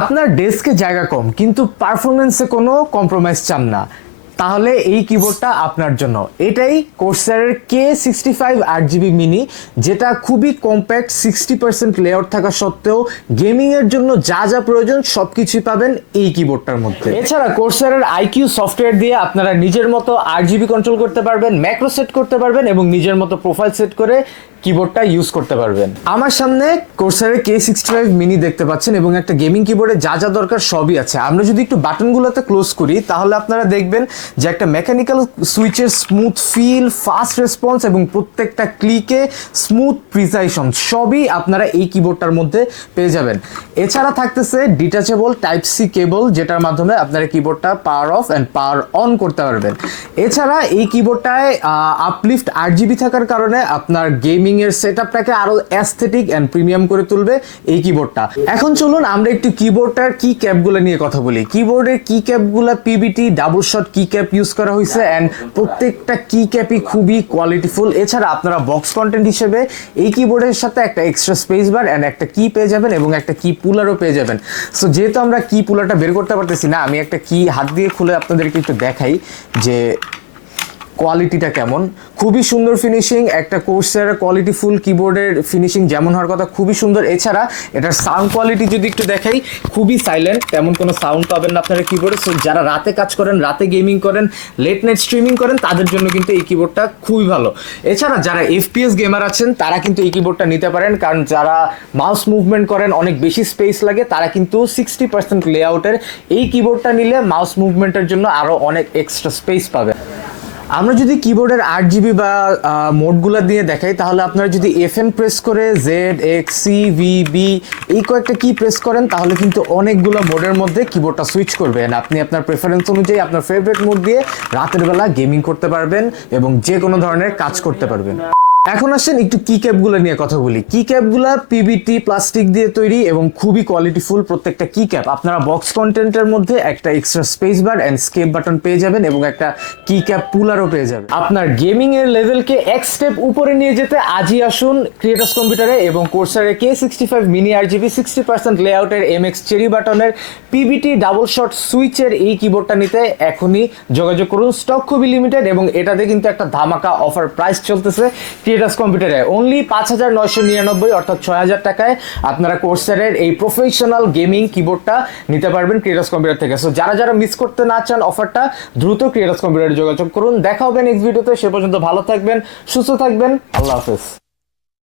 আপনার ডেস্কে জায়গা কম কিন্তু পারফরমেন্সে কোনো কম্প্রোমাইজ চান না, তাহলে এই কিবোর্ডটা আপনার জন্য। এটাই কোর্সারের K65 8GB মিনি, যেটা খুবই কম্প্যাক্ট, 60% লেআউট থাকা সত্ত্বেও গেমিং এর জন্য যা যা প্রয়োজন সবকিছুই পাবেন এই কিবোর্ডটার মধ্যে। এছাড়া কোর্সারের IQ সফটওয়্যার দিয়ে আপনারা নিজের মতো RGB কন্ট্রোল করতে পারবেন, ম্যাক্রো সেট করতে পারবেন এবং নিজের মতো প্রোফাইল সেট করে কিবোর্ডটা ইউজ করতে পারবেন। আমার সামনে কোর্সারের K65 মিনি দেখতে পাচ্ছেন এবং একটা গেমিং কিবোর্ডে যা যা দরকার সবই আছে। আমরা যদি একটু বাটনগুলোতে ক্লোজ করি তাহলে আপনারা দেখবেন যে একটা মেকানিক্যাল সুইচের স্মুথ ফিল, ফাস্ট রেসপন্স এবং প্রত্যেকটা ক্লিকে স্মুথ প্রিসাইশন সবই আপনারা এই কিবোর্ডটার মধ্যে পেয়ে যাবেন। এছাড়া থাকতেছে ডিটাচেবল টাইপ সি কেবল, যেটার মাধ্যমে আপনারা কিবোর্ডটা power off and power on করতে পারবেন। এছাড়া এই কিবোর্ডটায় আপলিফট 8GB থাকার কারণে আপনার গেমিং এর সেটআপটাকে আরো অ্যাস্থেটিক এন্ড প্রিমিয়াম করে তুলবে এই কিবোর্ডটা। এখন চলুন আমরা একটু কিবোর্ডটার কি ক্যাপগুলো নিয়ে কথা বলি। কিবোর্ডের কি ক্যাপগুলো পিবিটি ডাবল শট কি ক্যাপ ইউজ করা হয়েছে এন্ড প্রত্যেকটা কি ক্যাপই খুবই কোয়ালিটিফুল। এছাড়া আপনারা বক্স কন্টেন্ট হিসেবে এই কিবোর্ডের সাথে একটা এক্সট্রা স্পেস বার এন্ড একটা কি পেয়ে যাবেন এবং একটা কি পুলারও পেয়ে যাবেন। সো যেহেতু আমরা কি পুলারটা বের করতে পারতেছি না, আমি একটা কি হাত দিয়ে খুলে আপনাদেরকে একটু দেখাই যে কোয়ালিটিটা কেমন। খুবই সুন্দর ফিনিশিং, একটা কোর্সারের কোয়ালিটিফুল কিবোর্ডের ফিনিশিং যেমন হওয়ার কথা খুবই সুন্দর। এছাড়া এটার সাউন্ড কোয়ালিটি যদি একটু দেখাই, খুবই সাইলেন্ট, তেমন কোনো সাউন্ড পাবেন না আপনারা কিবোর্ডে। সো যারা রাতে কাজ করেন, রাতে গেমিং করেন, লেট নাইট স্ট্রিমিং করেন, তাদের জন্য কিন্তু এই কিবোর্ডটা খুবই ভালো। এছাড়া যারা FPS গেমার আছেন তারা কিন্তু এই কিবোর্ডটা নিতে পারেন, কারণ যারা মাউস মুভমেন্ট করেন, অনেক বেশি স্পেস লাগে, তারা কিন্তু 60% লেআউটের এই কিবোর্ডটা নিলে মাউস মুভমেন্টের জন্য আরও অনেক এক্সট্রা স্পেস পাবে। আমরা যদি কিবোর্ডের 8GB বা মোডগুলো দিয়ে দেখাই, তাহলে আপনারা যদি FN প্রেস করে ZXCVB এই কয়েকটা কি প্রেস করেন তাহলে কিন্তু অনেকগুলো মোডের মধ্যে কিবোর্ডটা সুইচ করবেন। আপনি আপনার প্রেফারেন্স অনুযায়ী আপনার ফেভারিট মোড দিয়ে রাতের বেলা গেমিং করতে পারবেন এবং যে কোনো ধরনের কাজ করতে পারবেন। এখন আসেন একটু কি ক্যাপগুলো নিয়ে কথা বলি। কি ক্যাপগুলো পিবিটি প্লাস্টিক দিয়ে তৈরি এবং খুবই কোয়ালিটিফুল। প্রত্যেকটা কি ক্যাপ আপনারা বক্স কন্টেন্টের মধ্যে একটা extra space bar and escape button পেয়ে যাবেন এবং একটা কি ক্যাপ পুলারও পেয়ে যাবেন। আপনার গেমিং এর লেভেলকে এক স্টেপ উপরে নিয়ে যেতে আজই আসুন ক্রিয়েটার্স কম্পিউটারে এবং কোর্সারের K65 mini RGB 60% লেআউটের MX cherry বাটনের পিবিটি ডাবল শট সুইচের এই কিবোর্ডটা নিতে এখনই যোগাযোগ করুন। স্টক খুবই লিমিটেড এবং এটাতে কিন্তু একটা ধামাকা অফার প্রাইস চলতেছে ক্রিয়েটার্স কম্পিউটারে। অনলি 5999 অর্থাৎ 6000 টাকায় আপনারা কোর্সারের এই প্রফেশনাল গেমিং কিবোর্ডটা নিতে পারবেন ক্রিয়েটার্স কম্পিউটার থেকে। সো যারা যারা মিস করতে না চান অফারটা, দ্রুত ক্রিয়েটার্স কম্পিউটারে যোগাযোগ করুন। দেখা হবে নেক্সট ভিডিওতে। সে পর্যন্ত ভালো থাকবেন, সুস্থ থাকবেন। আল্লাহ হাফেজ।